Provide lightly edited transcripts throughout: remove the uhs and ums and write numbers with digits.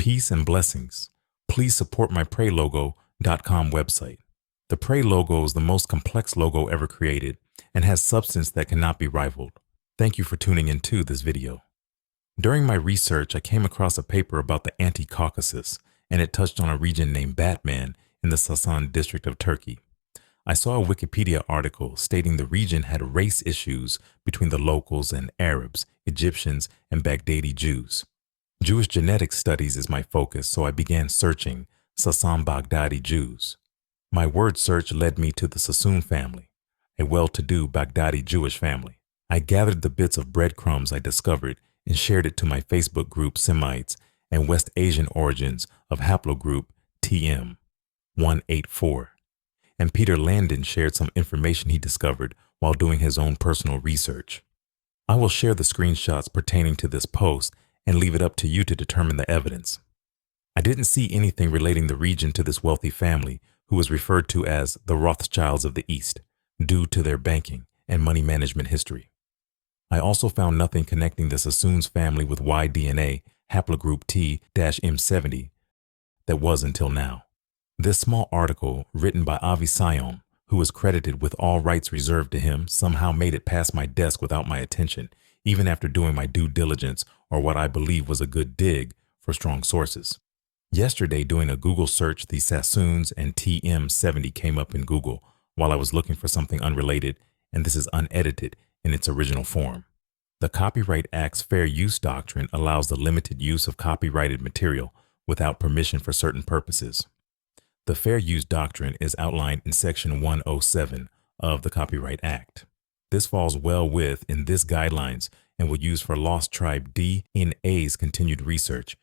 Peace and blessings. Please support my PrayLogo.com website. The Pray logo is the most complex logo ever created and has substance that cannot be rivaled. Thank you for tuning into this video. During my research, I came across a paper about the Anti-Caucasus, and it touched on a region named Batman in the Sassoon district of Turkey. I saw a Wikipedia article stating the region had race issues between the locals and Arabs, Egyptians, and Baghdadi Jews. Jewish genetic studies is my focus, so I began searching Sassoon Baghdadi Jews. My word search led me to the Sassoon family, a well-to-do Baghdadi Jewish family. I gathered the bits of breadcrumbs I discovered and shared it to my Facebook group Semites and West Asian origins of haplogroup T-M184. And Peter Landon shared some information he discovered while doing his own personal research. I will share the screenshots pertaining to this post and leave it up to you to determine the evidence. I didn't see anything relating the region to this wealthy family who was referred to as the Rothschilds of the East due to their banking and money management history. I also found nothing connecting the Sassoons family with Y-DNA haplogroup T-M70 that was until now. This small article, written by Avi Sayom, who was credited with all rights reserved to him, somehow made it past my desk without my attention, even after doing my due diligence or what I believe was a good dig for strong sources. Yesterday, doing a Google search, the Sassoons and T-M70 came up in Google while I was looking for something unrelated, and this is unedited in its original form. The Copyright Act's Fair Use Doctrine allows the limited use of copyrighted material without permission for certain purposes. The Fair Use Doctrine is outlined in Section 107 of the Copyright Act. This falls well within this guidelines and will use for Lost Tribe DNA's continued research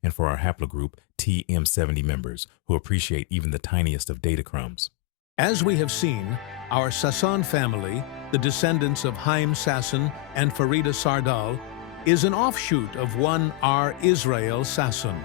and for our haplogroup T-M70 members who appreciate even the tiniest of data crumbs. As we have seen, our Sassoon family, the descendants of Haim Sassoon and Farida Sardal, is an offshoot of one R. Israel Sassoon.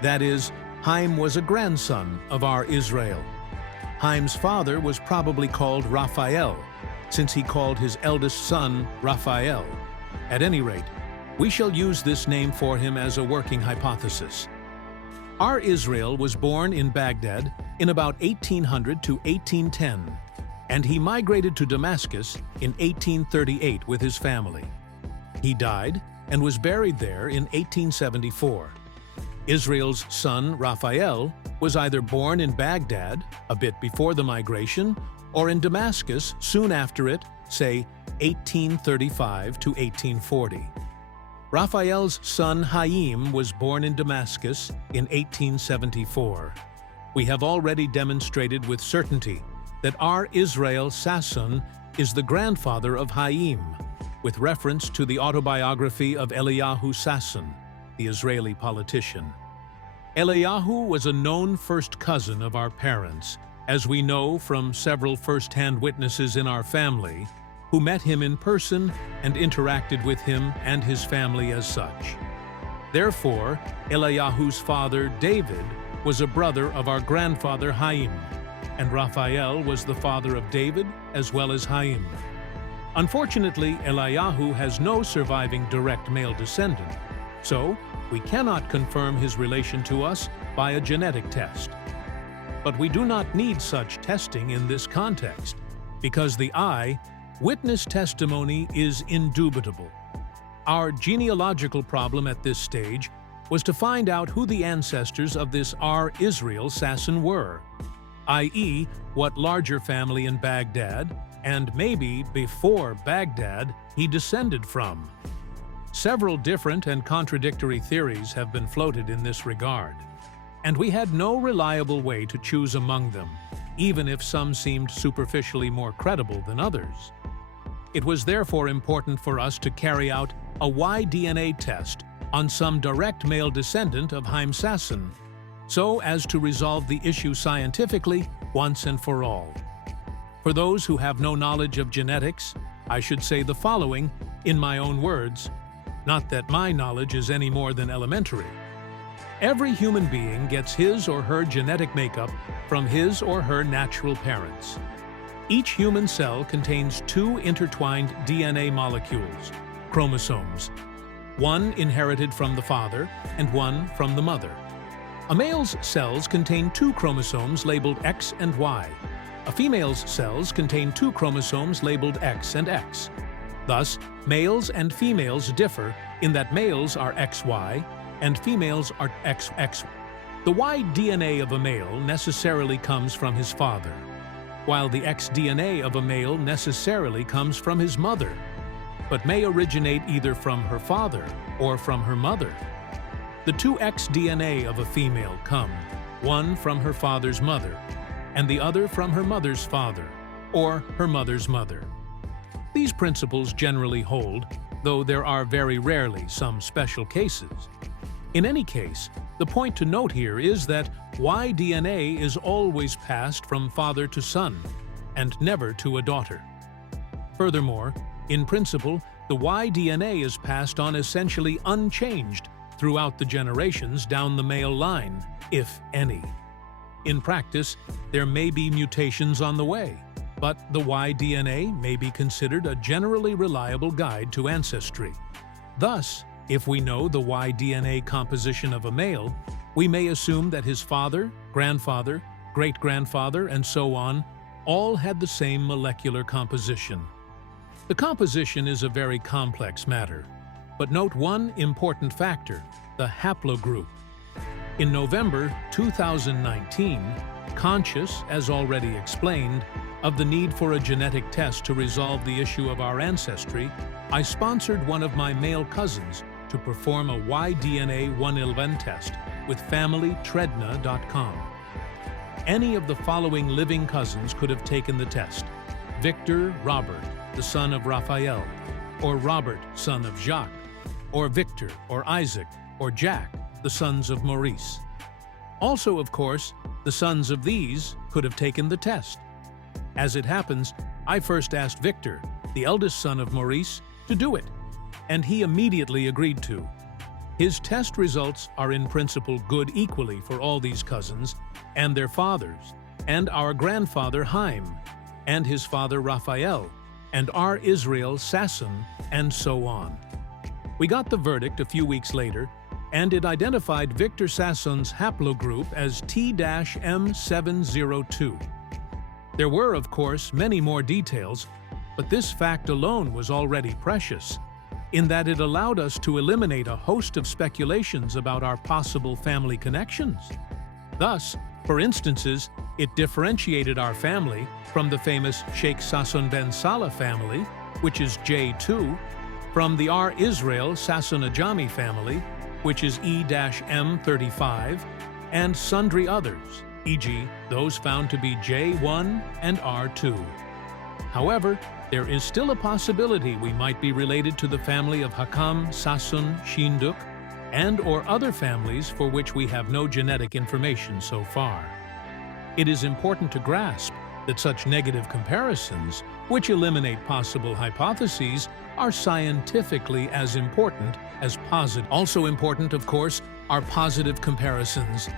That is, Haim was a grandson of R. Israel. Haim's father was probably called Raphael, since he called his eldest son Raphael. At any rate, we shall use this name for him as a working hypothesis. R. Israel was born in Baghdad in about 1800 to 1810, and he migrated to Damascus in 1838 with his family. He died and was buried there in 1874. Israel's son, Raphael, was either born in Baghdad, a bit before the migration, or in Damascus soon after it, say 1835 to 1840. Raphael's son Haim was born in Damascus in 1874. We have already demonstrated with certainty that R. Israel Sassoon is the grandfather of Haim, with reference to the autobiography of Eliyahu Sassoon, the Israeli politician. Eliyahu was a known first cousin of our parents, as we know from several first-hand witnesses in our family who met him in person and interacted with him and his family as such. Therefore, Eliyahu's father, David, was a brother of our grandfather Haim, and Raphael was the father of David as well as Haim. Unfortunately, Eliyahu has no surviving direct male descendant, so we cannot confirm his relation to us by a genetic test. But we do not need such testing in this context, because the witness testimony is indubitable. Our genealogical problem at this stage was to find out who the ancestors of this R. Israel Sassoon were, i.e., what larger family in Baghdad, and maybe before Baghdad, he descended from. Several different and contradictory theories have been floated in this regard, and we had no reliable way to choose among them, even if some seemed superficially more credible than others. It was therefore important for us to carry out a Y-DNA test on some direct male descendant of Haim Sassoon, so as to resolve the issue scientifically once and for all. For those who have no knowledge of genetics, I should say the following in my own words, not that my knowledge is any more than elementary. Every human being gets his or her genetic makeup from his or her natural parents. Each human cell contains two intertwined DNA molecules, chromosomes. one inherited from the father and one from the mother. A male's cells contain 2 chromosomes labeled X and Y. A female's cells contain 2 chromosomes labeled X and X. Thus, males and females differ in that males are XY and females are XX. The Y DNA of a male necessarily comes from his father, while the X DNA of a male necessarily comes from his mother, but may originate either from her father or from her mother. The 2 X DNA of a female come, one from her father's mother, and the other from her mother's father, or her mother's mother. These principles generally hold, though there are very rarely some special cases. In any case, the point to note here is that Y DNA is always passed from father to son, and never to a daughter. Furthermore, in principle, the Y DNA is passed on essentially unchanged throughout the generations down the male line, if any. In practice, there may be mutations on the way, but the Y DNA may be considered a generally reliable guide to ancestry. Thus, if we know the Y DNA composition of a male, we may assume that his father, grandfather, great-grandfather, and so on all had the same molecular composition. The composition is a very complex matter, but note one important factor: the haplogroup. In November 2019, conscious, as already explained, of the need for a genetic test to resolve the issue of our ancestry, I sponsored one of my male cousins to perform a Y-DNA 111 test with FamilyTredna.com. Any of the following living cousins could have taken the test: Victor Robert, the son of Raphael, or Robert, son of Jacques, or Victor, or Isaac, or Jack, the sons of Maurice. Also, of course, the sons of these could have taken the test. As it happens, I first asked Victor, the eldest son of Maurice, to do it, and he immediately agreed to. His test results are in principle good equally for all these cousins and their fathers, and our grandfather Haim, and his father Raphael, and our Israel Sassoon, and so on. We got the verdict a few weeks later, and it identified Victor Sassoon's haplogroup as T-M702. There were, of course, many more details, but this fact alone was already precious, in that it allowed us to eliminate a host of speculations about our possible family connections. Thus, for instances, it differentiated our family from the famous Sheikh Sassoon ben Salah family, which is J2, from the R. Israel Sassoon Ajami family, which is E-M35, and sundry others, e.g., those found to be J1 and R2. However, there is still a possibility we might be related to the family of Hakam Sassoon Shinduk and or other families for which we have no genetic information so far. It is important to grasp that such negative comparisons, which eliminate possible hypotheses, are scientifically as important as positive. Also important, of course, are positive comparisons.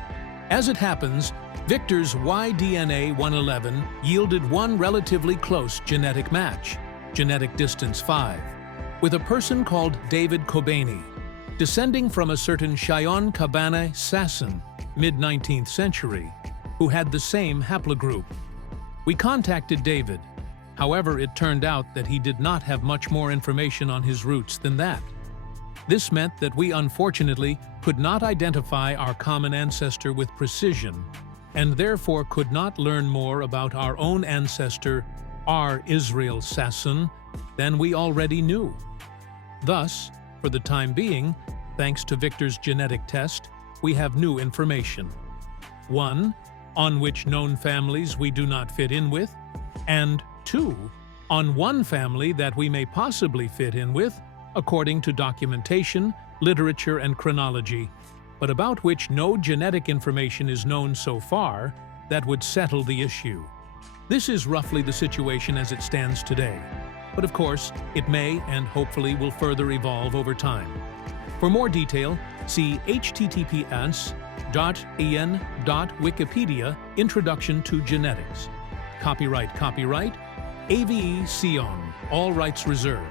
As it happens, Victor's Y-DNA 111 yielded one relatively close genetic match, genetic distance 5, with a person called David Kobani, descending from a certain Shayon Kabane Sassoon, mid-19th century, who had the same haplogroup. We contacted David. However, it turned out that he did not have much more information on his roots than that. This meant that we unfortunately could not identify our common ancestor with precision, and therefore could not learn more about our own ancestor, our Israel Sassoon, than we already knew. Thus, for the time being, thanks to Victor's genetic test, we have new information. 1. On which known families we do not fit in with, and 2. On one family that we may possibly fit in with, according to documentation, literature, and chronology, but about which no genetic information is known so far that would settle the issue. This is roughly the situation as it stands today, but of course, it may and hopefully will further evolve over time. For more detail, see https://en.wikipedia Introduction to Genetics. Copyright, AVE Sion, all rights reserved.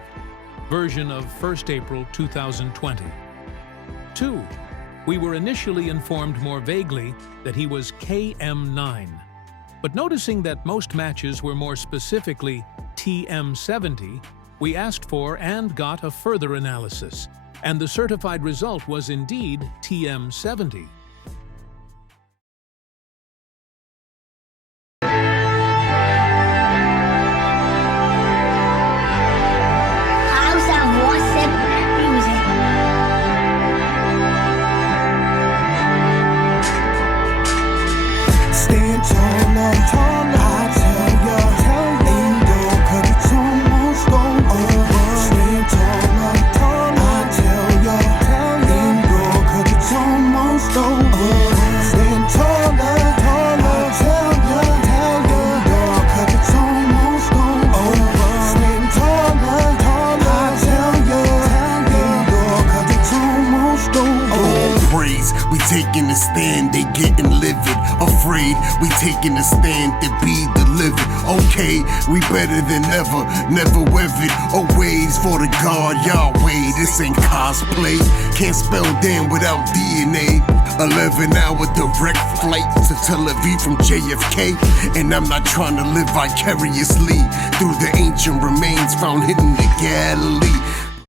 version of 1st April 2020. 2. We were initially informed more vaguely that he was KM9, but noticing that most matches were more specifically T-M70, we asked for and got a further analysis, and the certified result was indeed T-M70. Stand taller, I tell ya, ain't no cut, it's almost over. Stand taller, I tell ya, ain't no cut, it's almost over. Stand taller, I tell ya, ain't no cut, it's almost over. Stand taller, I tell ya, ain't no cut, it's almost over. Praise, we taking a stand, they getting livid. Afraid, we taking a stand to be delivered. Okay, we better than ever, never wavered. Always for the God Yahweh. This ain't cosplay, can't spell damn without DNA. 11-hour direct flight to Tel Aviv from JFK, and I'm not trying to live vicariously through the ancient remains found hidden in Galilee.